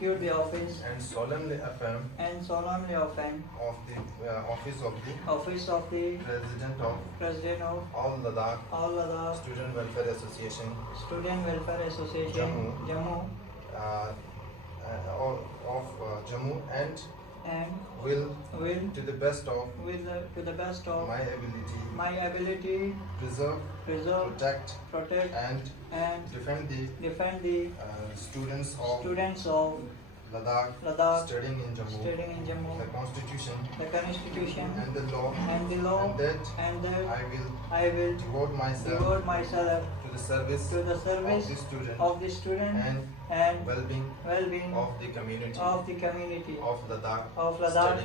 execute the office and solemnly affirm of the office of the President of President of All Ladakh All Ladakh Student Welfare Association, Student Welfare Association, Jammu, Jammu, and and will will to the best of to the best of my ability preserve, protect and defend the defend the students of students of Ladakh studying in studying in Jammu, the Constitution the Constitution and the law, and that I will devote myself devote myself to the service to the service of the student and well-being well-being of the community of the community of Ladakh of Ladakh.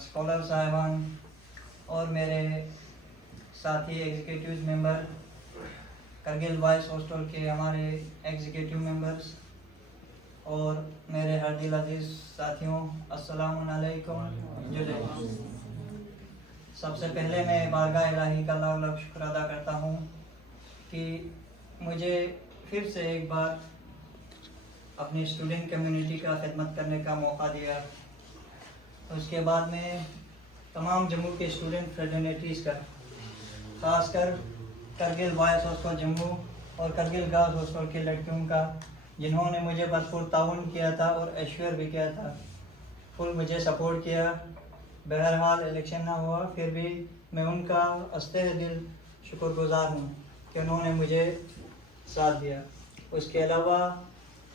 Scholar साहिबान और मेरे साथी executive member, Kargil boys hostel के हमारे executive members और मेरे हर दिल अजीज साथियों, अस्सलामु अलैकुम। सबसे पहले मैं बारगाह इलाही का लाख लाख शुक्र अदा करता हूँ कि मुझे फिर से एक बार अपनी स्टूडेंट कम्युनिटी का खिदमत करने का मौका दिया। उसके बाद में तमाम जम्मू के स्टूडेंट फ्रेटर्निटीज़ का, ख़ासकर करगिल बॉयज़ हॉस्टल जम्मू और करगिल गर्ल्स हॉस्टल के लड़कियों का, जिन्होंने मुझे भरपूर ताउन किया था और एश्योर भी किया था, फुल मुझे सपोर्ट किया। बहरहाल इलेक्शन ना हुआ, फिर भी मैं उनका हस्ते दिल शुक्रगुजार हूँ कि उन्होंने मुझे साथ दिया। उसके अलावा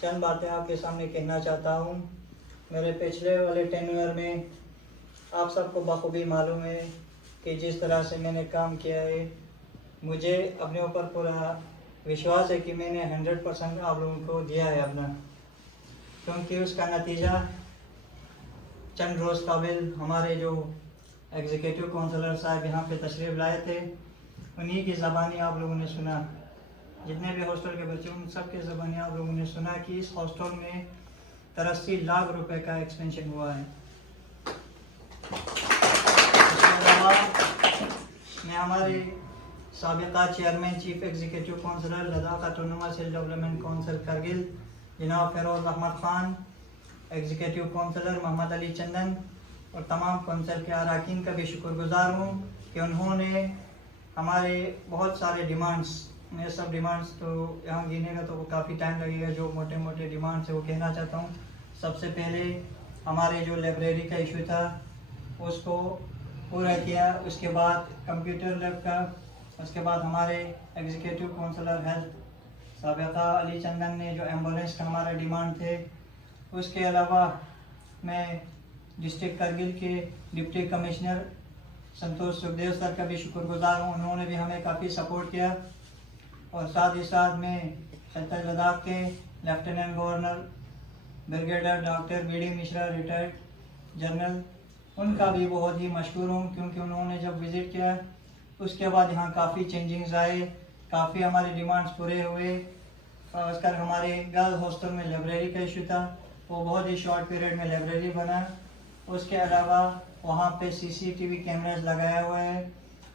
चंद बातें आपके सामने कहना चाहता हूँ। मेरे पिछले वाले टेन्योर में आप सबको बखूबी मालूम है कि जिस तरह से मैंने काम किया है, मुझे अपने ऊपर पूरा विश्वास है कि मैंने 100% आप लोगों को दिया है अपना, क्योंकि उसका नतीजा चंद रोज़ काबिल हमारे जो एग्जीक्यूटिव काउंसलर साहब यहाँ पे तशरीफ़ लाए थे, उन्हीं की ज़बानी आप लोगों ने सुना। जितने भी हॉस्टल के बच्चे, उन सब के ज़बानी आप लोगों ने सुना कि इस हॉस्टल में 83 लाख रुपए का एक्सपेंशन हुआ है। इसके अलावा मैं हमारे साबिका chairman chief executive councillor Ladakh autonomous hill development council Kargil जनाब फिरोज़ अहमद ख़ान, एग्जीक्यूटिव काउंसलर मोहम्मद अली चंदन और तमाम काउंसिल के अरकान का भी शुक्रगुजार हूँ कि उन्होंने हमारे बहुत सारे डिमांड्स, मैं सब डिमांड्स तो यहाँ गिनेगा तो वो काफ़ी टाइम लगेगा, जो मोटे मोटे डिमांड्स है वो कहना चाहता हूँ। सबसे पहले हमारे जो लाइब्रेरी का इशू था उसको पूरा किया, उसके बाद कंप्यूटर लैब का, उसके बाद हमारे एग्जीक्यूटिव काउंसलर हेल्थ साबिका अली चंदन ने जो एम्बुलेंस का हमारा डिमांड थे। उसके अलावा मैं डिस्ट्रिक्ट करगिल के डिप्टी कमिश्नर संतोष सुखदेव सर का भी शुक्रगुजार हूँ, उन्होंने भी हमें काफ़ी सपोर्ट किया। और साथ ही साथ में खित्ता लद्दाख के lieutenant governor brigadier doctor B D Mishra, retired general, उनका भी बहुत ही मशहूर हूँ, क्योंकि उन्होंने जब विज़िट किया उसके बाद यहाँ काफ़ी चेंजिंग्स आए, काफ़ी हमारे डिमांड्स पूरे हुए। खासकर हमारे गर्ल्स हॉस्टल में लाइब्रेरी का इशू था, वो बहुत ही शॉर्ट पीरियड में लाइब्रेरी बना। उसके अलावा वहाँ पे CCTV कैमरास लगाया हुआ है।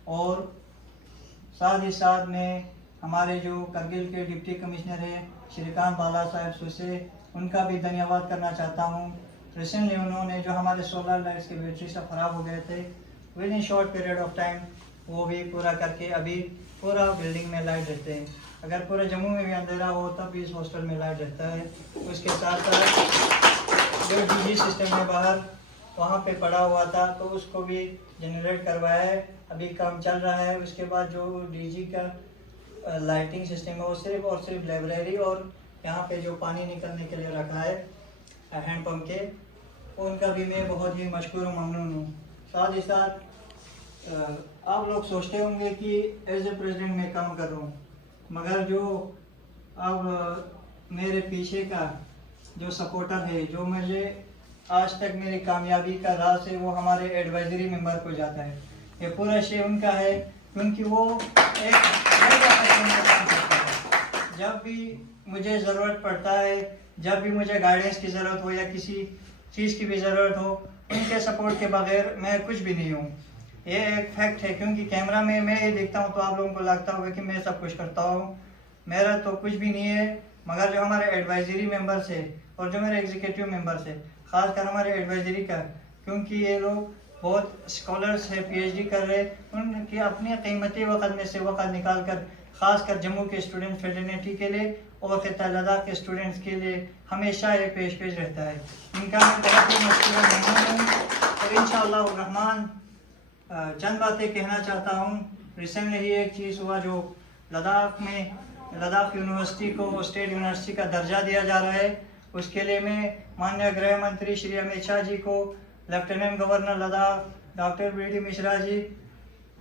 और साथ ही साथ में हमारे जो करगिल के डिप्टी कमिश्नर है श्रीकांत बाला साहब सुसे, उनका भी धन्यवाद करना चाहता हूँ। रिसेंटली उन्होंने जो हमारे सोलर लाइट्स के बैटरी सब ख़राब हो गए थे, with in short period of time वो भी पूरा करके अभी पूरा बिल्डिंग में लाइट रहते हैं। अगर पूरे जम्मू में भी अंधेरा हो तब भी इस हॉस्टल में लाइट रहता है। उसके साथ साथ जो डीजी सिस्टम है बाहर वहाँ पे पड़ा हुआ था तो उसको भी जनरेट करवाया है, अभी काम चल रहा है। उसके बाद जो डीजी का लाइटिंग सिस्टम है वो सिर्फ और सिर्फ लाइब्रेरी और यहाँ पे जो पानी निकलने के लिए रखा है हैंड पंप के, उनका भी मैं बहुत ही मशकूर और ममनून हूँ। साथ ही साथ आप लोग सोचते होंगे कि एज ए प्रेसिडेंट मैं काम कर रहा हूँ, मगर जो अब मेरे पीछे का जो सपोर्टर है, जो मुझे आज तक मेरी कामयाबी का राज है, वो हमारे एडवाइजरी मेंबर को जाता है। ये पूरा श्रेय उनका है क्योंकि वो एक जब भी मुझे ज़रूरत पड़ता है, जब भी मुझे गाइडेंस की ज़रूरत हो या किसी चीज़ की भी ज़रूरत हो, उनके सपोर्ट के बगैर मैं कुछ भी नहीं हूँ। ये एक फैक्ट है क्योंकि कैमरा में मैं ये देखता हूँ तो आप लोगों को लगता होगा कि मैं सब कुछ करता हूँ, मेरा तो कुछ भी नहीं है। मगर जो हमारे एडवाइजरी मेंबर्स है और जो मेरे एग्जीक्यूटिव मेंबर्स है, ख़ासकर हमारे एडवाइजरी का, क्योंकि ये लोग बहुत स्कॉलर्स है, पीएचडी कर रहे, उनकी अपने कीमती वक्त में से वक्त निकाल कर ख़ासकर जम्मू के स्टूडेंट फ्रेटर्निटी के लिए और खिता लद्दाख के स्टूडेंट्स के लिए हमेशा ये पेश रहता है। इनका मैं बहुत ही मशहूर मेहमान हूँ और इंशाअल्लाह रहमान चंद बातें कहना चाहता हूँ। रिसेंटली ही एक चीज़ हुआ, जो लद्दाख यूनिवर्सिटी को स्टेट यूनिवर्सिटी का दर्जा दिया जा रहा है, उसके लिए मैं माननीय गृह मंत्री श्री अमित शाह जी को, lieutenant governor Ladakh doctor BD Mishra ji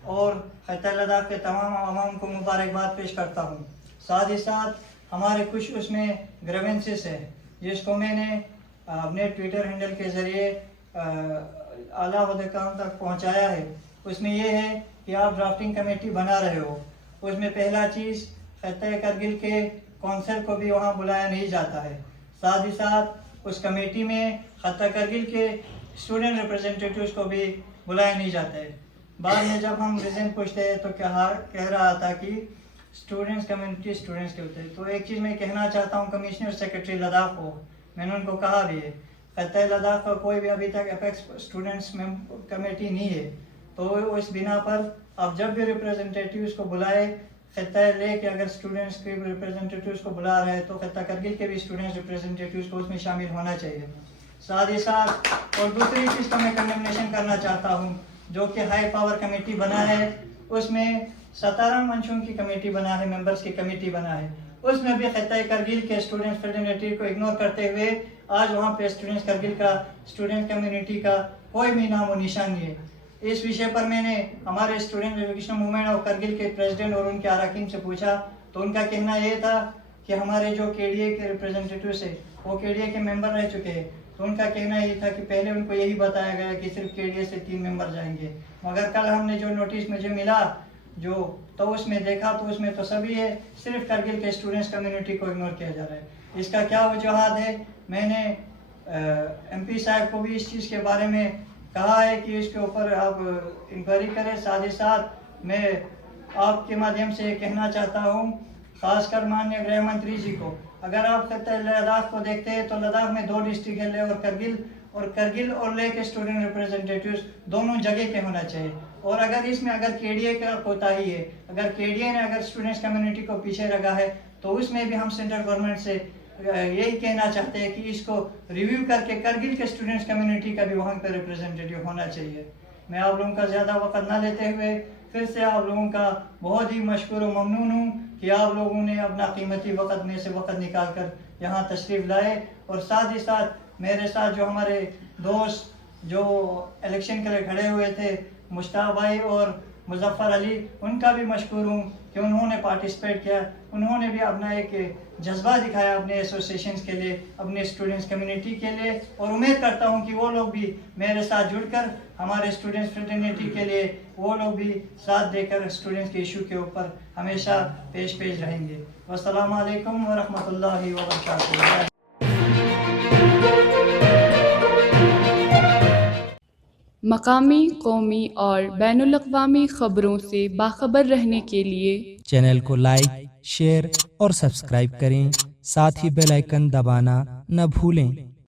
और खिता लद्दाख के तमाम अवाम को मुबारकबाद पेश करता हूँ। साथ ही साथ हमारे कुछ उसमें ग्रेवेंसेस है जिसको मैंने अपने ट्विटर हैंडल के ज़रिए आला हुक्काम तक पहुँचाया है। उसमें ये है कि आप ड्राफ्टिंग कमेटी बना रहे हो, उसमें पहला चीज़ खिता करगिल के कौंसिल को भी वहाँ बुलाया नहीं जाता है। साथ ही साथ उस कमेटी में खिता करगिल के स्टूडेंट रिप्रेजेंटेटिव्स को भी बुलाया नहीं जाता है। बाद में जब हम रीज़न पूछते हैं तो कह रहा था कि स्टूडेंट्स कम्युनिटी स्टूडेंट्स के होते हैं। तो एक चीज़ मैं कहना चाहता हूँ कमिश्नर सेक्रेटरी लद्दाख को, मैंने उनको कहा भी है, खिता लद्दाख का कोई भी अभी तक अपेक्स स्टूडेंट्स में कमेटी नहीं है। तो उस बिना पर आप जब भी रिप्रेजेंटेटिव्स को बुलाए, खिता ले कि अगर स्टूडेंट्स के रिप्रेजेंटेटिव्स को बुला रहे हैं तो खिता करगिल के भी स्टूडेंट्स रिप्रेजेंटेटिव्स को उसमें शामिल होना चाहिए। साथ ही साथ और दूसरी चीज़ को मैं कंडेमनेशन करना चाहता हूँ, जो कि हाई पावर कमेटी बना है, उसमें 17 मंचों की कमेटी बना है, मेंबर्स की कमेटी बना है, उसमें भी खिता करगिल के स्टूडेंट्स फ्रेटर्निटी को इग्नोर करते हुए आज वहाँ पे स्टूडेंट्स करगिल का, स्टूडेंट कम्युनिटी का कोई भी नामो निशान नहीं है। इस विषय पर मैंने हमारे student education movement of Kargil के प्रेसिडेंट और उनके अरकान से पूछा तो उनका कहना ये था कि हमारे जो KDA के रिप्रेजेंटेटिव्स है वो KDA के मेंबर रह चुके हैं। तो उनका कहना ये था कि पहले उनको यही बताया गया कि सिर्फ KDA से 3 मेंबर जाएंगे, मगर कल हमने जो नोटिस मुझे मिला तो उसमें देखा तो उसमें तो सभी है, सिर्फ करगिल के स्टूडेंट्स कम्युनिटी को इग्नोर किया जा रहा है। इसका क्या वजूहात है? मैंने MP साहब को भी इस चीज़ के बारे में कहा है कि इसके ऊपर आप इंक्वायरी करें। साथ ही साथ मैं आपके माध्यम से कहना चाहता हूँ खासकर माननीय गृह मंत्री जी को, अगर आप खिता लद्दाख को देखते हैं तो लद्दाख में 2 डिस्ट्रिक्ट है, लेह और करगिल और लेह के स्टूडेंट रिप्रेजेंटेटिव्स दोनों जगह के होना चाहिए। और अगर इसमें अगर KDA का कोताही है, अगर KDA ने अगर स्टूडेंट्स कम्युनिटी को पीछे रखा है तो उसमें भी हम सेंट्रल गवर्नमेंट से यही कहना चाहते हैं कि इसको रिव्यू करके करगिल के स्टूडेंट्स कम्युनिटी का भी वहाँ पर रिप्रेजेंटेटिव होना चाहिए। मैं आप लोगों का ज़्यादा वक्त ना लेते हुए फिर से आप लोगों का बहुत ही मशकूर और ममनून हूँ कि आप लोगों ने अपना कीमती वक्त में से वक्त निकाल कर यहाँ तशरीफ़ लाए। और साथ ही साथ मेरे साथ जो हमारे दोस्त जो इलेक्शन के लिए खड़े हुए थे, मुश्ताक भाई और मुजफ्फर अली, उनका भी मशकूर हूँ कि उन्होंने पार्टिसिपेट किया, उन्होंने भी अपना एक जज्बा दिखाया अपने एसोसिएशंस के लिए, अपने स्टूडेंट्स कम्युनिटी के लिए। और उम्मीद करता हूँ कि वो लोग भी मेरे साथ जुड़कर हमारे स्टूडेंट्स फ्रेटर्निटी के लिए वो लोग भी साथ देकर स्टूडेंट्स के इशू के ऊपर हमेशा पेश रहेंगे। वस्सलामु अलैकुम व रहमतुल्लाहि व बरकातुहू। मकामी, कौमी और बैनुल-अक़वामी ख़बरों से बाखबर रहने के लिए चैनल को लाइक, शेयर और सब्सक्राइब करें। साथ ही बेल आइकन दबाना न भूलें।